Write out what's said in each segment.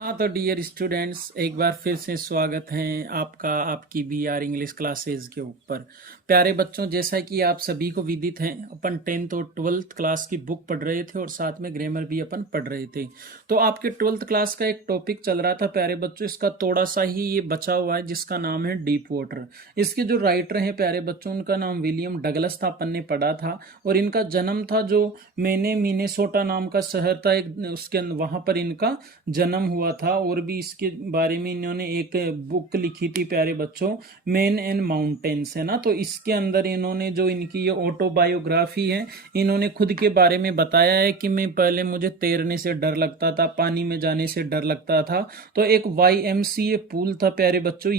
हाँ तो dear students, एक बार फिर से स्वागत है आपका आपकी बीआर इंग्लिश क्लासेस के ऊपर। प्यारे बच्चों, जैसा कि आप सभी को विदित है, अपन 10th और 12th क्लास की बुक पढ़ रहे थे और साथ में ग्रामर भी अपन पढ़ रहे थे। तो आपके 12th क्लास का एक टॉपिक चल रहा था प्यारे बच्चों, इसका थोड़ा सा ही ये बचा हुआ है, जिसका नाम है डीप वाटर। इसके जो राइटर हैं प्यारे बच्चों, उनका नाम विलियम डगलस था, अपन ने पढ़ा था। और इनका जन्म था जो मिनेसोटा नाम का शहर था एक, उसके वहां पर इनका जन्म हुआ था। और भी इसके बारे में इन्होंने एक बुक लिखी थी प्यारे बच्चों, मैन एंड माउंटेन्स, है ना। तो इसके अंदर इन्होंने जो इनकी ये ऑटोबायोग्राफी है, इन्होंने खुद के बारे में बताया है कि मैं पहले मुझे तैरने से डर लगता था, पानी में जाने से डर लगता था। तो एक YMCA पूल था प्यारे बच्चों,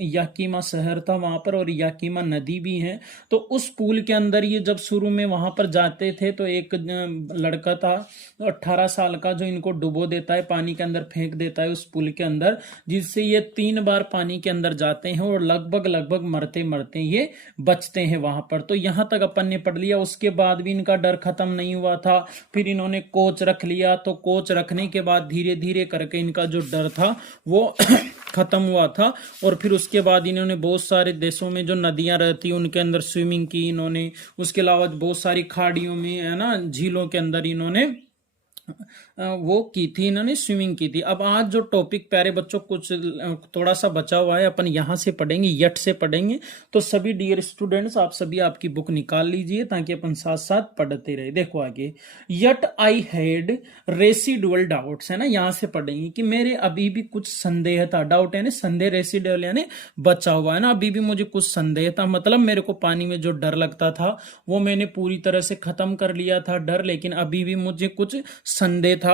याकीमा शहर था वहां पर, और याकीमा नदी भी है। तो उस पूल के अंदर ये जब शुरू में वहां पर जाते थे तो एक लड़का था 18 साल का, जो इनको डुबो देता है, पानी के अंदर फेंक देता है उस पुल के अंदर, जिससे ये 3 बार पानी के अंदर जाते हैं और लगभग लगभग मरते मरते ये बचते हैं वहां पर। तो यहां तक अपन ने पढ़ लिया। उसके बाद भी इनका डर खत्म नहीं हुआ था, फिर इन्होंने कोच रख लिया। तो कोच रखने के बाद धीरे धीरे करके इनका जो डर था वो खत्म हुआ था। और फिर उसके बाद इन्होंने बहुत सारे देशों में जो नदियां रहती उनके अंदर स्विमिंग की इन्होंने। उसके अलावा बहुत सारी खाड़ियों में, है ना, झीलों के अंदर इन्होंने वो की थी, इन्होंने स्विमिंग की थी। अब आज जो टॉपिक प्यारे बच्चों कुछ थोड़ा सा बचा हुआ है, अपन यहां से पढ़ेंगे, यट से पढ़ेंगे। तो सभी डियर स्टूडेंट्स, आप सभी आपकी बुक निकाल लीजिए ताकि अपन साथ साथ पढ़ते रहे। देखो आगे, yet I had residual doubts, है ना, यहां से पढ़ेंगे कि मेरे अभी भी कुछ संदेह था। डाउट यानी संदेह, रेसिडुअल यानी बचा हुआ, है ना। अभी भी मुझे कुछ संदेह था, मतलब मेरे को पानी में जो डर लगता था वो मैंने पूरी तरह से खत्म कर लिया था डर, लेकिन अभी भी मुझे कुछ संदेह था।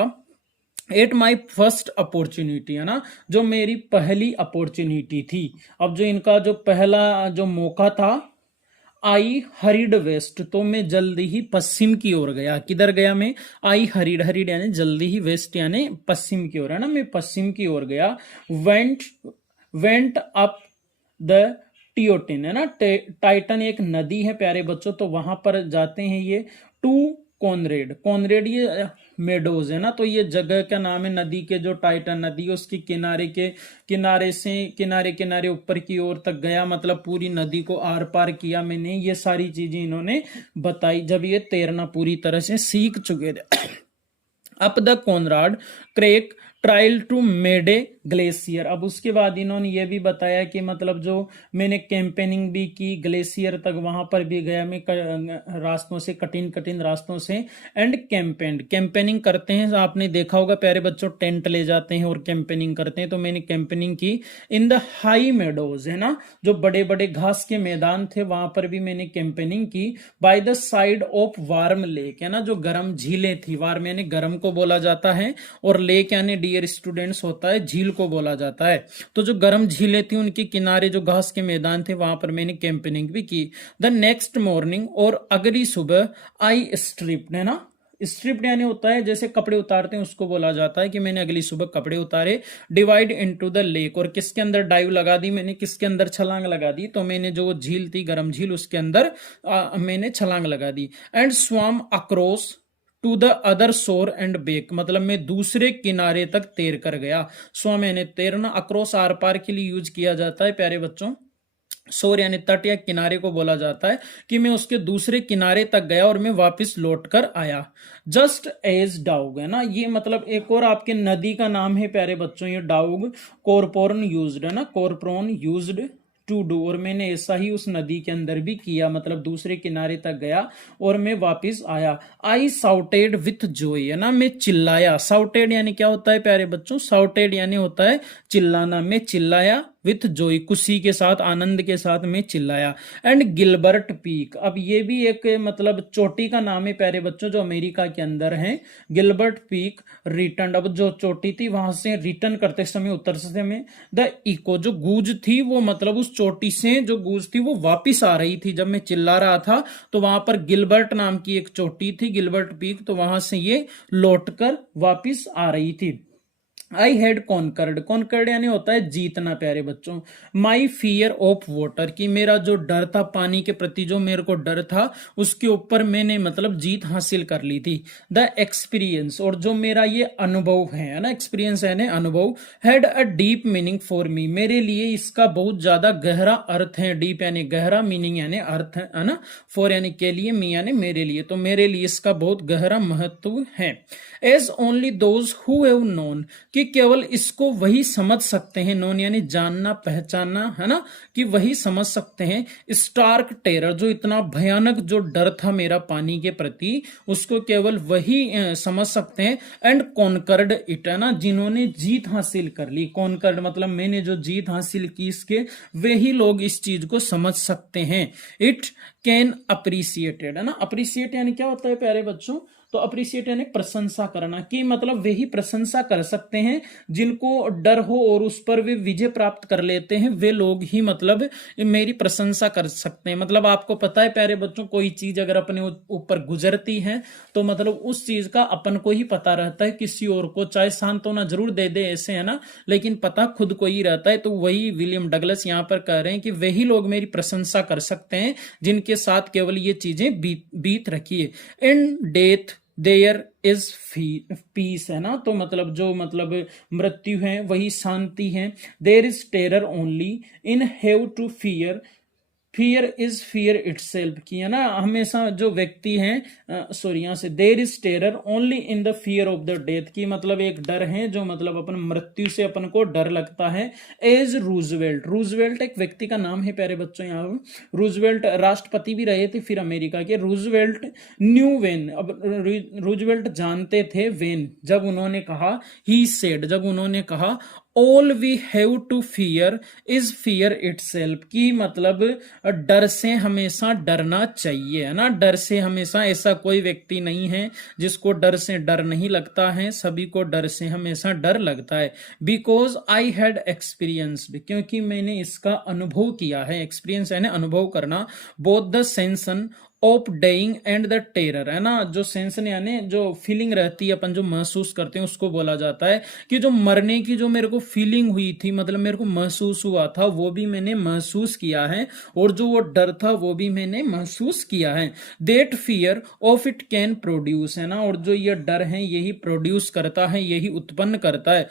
एट माई फर्स्ट अपॉर्चुनिटी, है ना, जो मेरी पहली अपॉर्चुनिटी थी। अब जो इनका जो पहला जो मौका था, आई हरिड वेस्ट, तो मैं जल्दी ही पश्चिम की ओर गया। किधर गया मैं? आई हरिड, हरिड यानी जल्दी ही, वेस्ट यानी पश्चिम की ओर, है ना, मैं पश्चिम की ओर गया। वेंट वेंट अप द टियोटिन, है ना, टाइटन एक नदी है प्यारे बच्चों, तो वहां पर जाते हैं ये। टू कॉनरेड, कॉनरेड ये मेडोज, है ना, तो ये जगह का नाम है नदी के, जो टाइटन नदी है उसकी किनारे के किनारे से किनारे किनारे ऊपर की ओर तक गया, मतलब पूरी नदी को आर पार किया मैंने। ये सारी चीजें इन्होंने बताई जब ये तैरना पूरी तरह से सीख चुके थे। Up the Conrad creek trail to Mede glacier. अब उसके बाद इन्होंने ये भी बताया कि मतलब जो मैंने कैंपेनिंग भी की, ग्लेशियर तक वहां पर भी गया मैं, रास्तों से, कठिन कठिन रास्तों से। एंड कैंपेंड, कैंपेनिंग करते हैं, आपने देखा होगा प्यारे बच्चों, टेंट ले जाते हैं और कैंपेनिंग करते हैं। तो मैंने कैंपेनिंग की इन द हाई मेडोज, है ना, जो बड़े बड़े घास के मैदान थे वहां पर भी मैंने कैंपेनिंग की। By the side of warm lake, है ना, जो गर्म झीलें थी, वार्म यानी गर्म को बोला जाता है, और लेक यानी डियर स्टूडेंट्स होता है झील को बोला जाता है। तो जो गर्म झीलें थी उनके किनारे जो घास के मैदान थे वहां पर मैंने कैंपेनिंग भी की। द नेक्स्ट मॉर्निंग, और अगली सुबह, आई स्ट्रिप्ड, है ना, स्ट्रिप्ड यानी होता है जैसे कपड़े उतारते हैं, उसको बोला जाता है कि मैंने अगली सुबह कपड़े उतारे। डिवाइड इनटू द लेक, और किसके अंदर डाइव लगा दी मैंने, किसके अंदर छलांग लगा दी, तो मैंने जो झील थी गर्म झील उसके अंदर मैंने छलांग लगा दी। And swam across to the other shore and back, मतलब मैं दूसरे किनारे तक तैर कर गया। स्वम यानी तैरना, अक्रॉस आर पार के लिए यूज किया जाता है प्यारे बच्चों। शोर यानी तट या किनारे को बोला जाता है कि मैं उसके दूसरे किनारे तक गया और मैं वापस लौट कर आया। जस्ट एज डाउग, है ना, ये मतलब एक और आपके नदी का नाम है प्यारे बच्चों, ये डाउग। कॉर्पोरन यूज्ड, है ना, कॉर्पोरन यूज्ड टू डू, और मैंने ऐसा ही उस नदी के अंदर भी किया, मतलब दूसरे किनारे तक गया और मैं वापस आया। आई साउटेड विथ जॉय, है ना, मैं चिल्लाया। साउटेड यानी क्या होता है प्यारे बच्चों? साउटेड यानी होता है चिल्लाना। मैं चिल्लाया विथ जॉय, खुशी के साथ, आनंद के साथ मैं चिल्लाया। एंड गिलबर्ट पीक, अब ये भी एक मतलब चोटी का नाम है प्यारे बच्चों, जो अमेरिका के अंदर है। गिलबर्ट पीक रिटर्न, अब जो चोटी थी वहां से रिटर्न करते समय, उतरते समय, द इको, जो गूंज थी वो, मतलब उस चोटी से जो गूंज थी वो वापिस आ रही थी जब मैं चिल्ला रहा था। तो वहां पर गिलबर्ट नाम की एक चोटी थी, गिलबर्ट पीक, तो वहां से ये लौटकर वापिस आ रही थी। आई हैड कॉन्कर्ड, कॉन्कर्ड यानी होता है जीतना प्यारे बच्चों। माई फियर ऑफ वाटर, कि मेरा जो डर था पानी के प्रति, जो मेरे को डर था उसके ऊपर मैंने मतलब जीत हासिल कर ली थी। द एक्सपीरियंस, और जो मेरा ये अनुभव है ना, एक्सपीरियंस यानी अनुभव, had a deep meaning for me, मेरे लिए इसका बहुत ज्यादा गहरा अर्थ है। डीप यानी गहरा, मीनिंग यानी अर्थ है ना, फॉर यानी के लिए, मी यानी मेरे लिए, तो मेरे लिए इसका बहुत गहरा महत्व है। As only those who have known, कि केवल इसको वही समझ सकते हैं, नोन यानी जानना पहचानना है ना, कि वही समझ सकते हैं। स्टार्क टेरर, जो इतना भयानक जो डर था मेरा पानी के प्रति, उसको केवल वही समझ सकते हैं। एंड कॉन्कर्ड इट, है ना, जिन्होंने जीत हासिल कर ली। कॉन्कर्ड मतलब मैंने जो जीत हासिल की इसके, वही लोग इस चीज को समझ सकते हैं। इट कैन अप्रिसिएटेड, है ना, अप्रिसिएट यानी क्या होता है प्यारे बच्चों, तो अप्रिसिएट यानी प्रशंसा करना, कि मतलब वे ही प्रशंसा कर सकते हैं जिनको डर हो और उस पर वे विजय प्राप्त कर लेते हैं, वे लोग ही मतलब मेरी प्रशंसा कर सकते हैं। मतलब आपको पता है प्यारे बच्चों, कोई चीज अगर अपने ऊपर गुजरती है तो मतलब उस चीज का अपन को ही पता रहता है, किसी और को चाहे सांत्वना जरूर दे दे ऐसे, है ना, लेकिन पता खुद को ही रहता है। तो वही विलियम डगलस यहाँ पर कह रहे हैं कि वही लोग मेरी प्रशंसा कर सकते हैं जिनके साथ केवल ये चीजें बीत रखी है। In death there is peace, है ना, तो मतलब जो मतलब मृत्यु है वही शांति है। There is terror only in have to fear, fear is fear itself, की है ना, हमेशा जो व्यक्ति है सॉरी यहाँ से, there is terror only in the fear of the death, की मतलब एक डर है जो मतलब अपन मृत्यु से अपन को डर लगता है। एज रूजवेल्ट, रूजवेल्ट एक व्यक्ति का नाम है प्यारे बच्चों, यहाँ रूजवेल्ट राष्ट्रपति भी रहे थे फिर अमेरिका के। रूजवेल्ट न्यू वेन, अब रूजवेल्ट जानते थे, वेन जब उन्होंने कहा, ही सेड जब उन्होंने कहा, all we have to fear is fear itself, की मतलब डर से हमेशा डरना चाहिए, है ना, डर से हमेशा, ऐसा कोई व्यक्ति नहीं है जिसको डर से डर नहीं लगता है, सभी को डर से हमेशा डर लगता है। बिकॉज आई हैड एक्सपीरियंस्ड, क्योंकि मैंने इसका अनुभव किया है, एक्सपीरियंस यानी अनुभव करना। Both the sanction of डेइंग and the terror, है ना, जो सेंसन यानी जो फीलिंग रहती है अपन जो महसूस करते हैं उसको बोला जाता है, कि जो मरने की जो मेरे को फीलिंग हुई थी, मतलब मेरे को महसूस हुआ था, वो भी मैंने महसूस किया है, और जो वो डर था वो भी मैंने महसूस किया है। That fear of it can produce, है ना, और जो ये डर है यही प्रोड्यूस करता है, यही उत्पन्न करता है।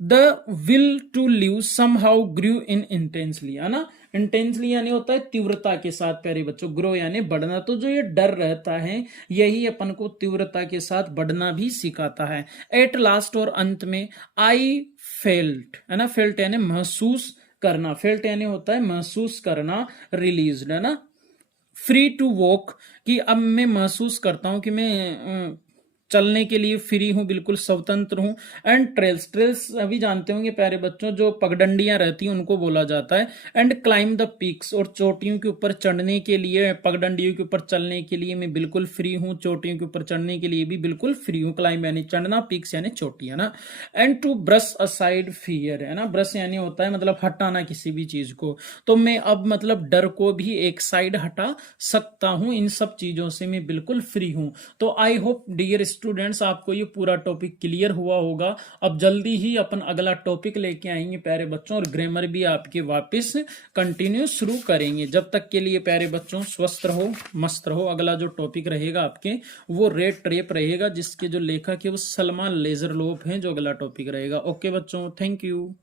The will to live somehow grew in intensely, है ना, इंटेंसली यानी होता है तीव्रता के साथ प्यारे बच्चों, ग्रो यानी बढ़ना, तो जो ये डर रहता है यही अपन को तीव्रता के साथ बढ़ना भी सिखाता है। एट लास्ट, और अंत में, आई फेल्ट, है ना, फेल्ट यानी महसूस करना, फेल्ट यानी होता है महसूस करना, रिलीज्ड, है ना, फ्री टू वॉक, कि अब मैं महसूस करता हूं कि मैं चलने के लिए फ्री हूं, बिल्कुल स्वतंत्र हूं। एंड ट्रेल्स, ट्रेल्स अभी जानते होंगे प्यारे बच्चों, जो पगडंडियां रहती हैं उनको बोला जाता है। एंड क्लाइम द पीक्स, और चोटियों के ऊपर चढ़ने के लिए, पगडंडियों के ऊपर चलने के लिए मैं बिल्कुल फ्री हूं, चोटियों के ऊपर चढ़ने के लिए भी बिल्कुल फ्री हूं। क्लाइम यानी चढ़ना, पीक्स यानी चोटी, है ना। And to brush aside fear, है ना, ब्रश यानी होता है मतलब हटाना किसी भी चीज को, तो मैं अब मतलब डर को भी एक साइड हटा सकता हूं, इन सब चीजों से मैं बिल्कुल फ्री हूं। तो आई होप डियर स्टूडेंट्स आपको ये पूरा टॉपिक क्लियर हुआ होगा। अब जल्दी ही अपन अगला टॉपिक लेके आएंगे प्यारे बच्चों, और ग्रामर भी आपके वापस कंटिन्यू शुरू करेंगे। जब तक के लिए प्यारे बच्चों स्वस्थ रहो, मस्त रहो। अगला जो टॉपिक रहेगा आपके वो रेड ट्रेप रहेगा, जिसके जो लेखक है वो सलमान लेजरलोफ हैं, जो अगला टॉपिक रहेगा। ओके बच्चों, थैंक यू।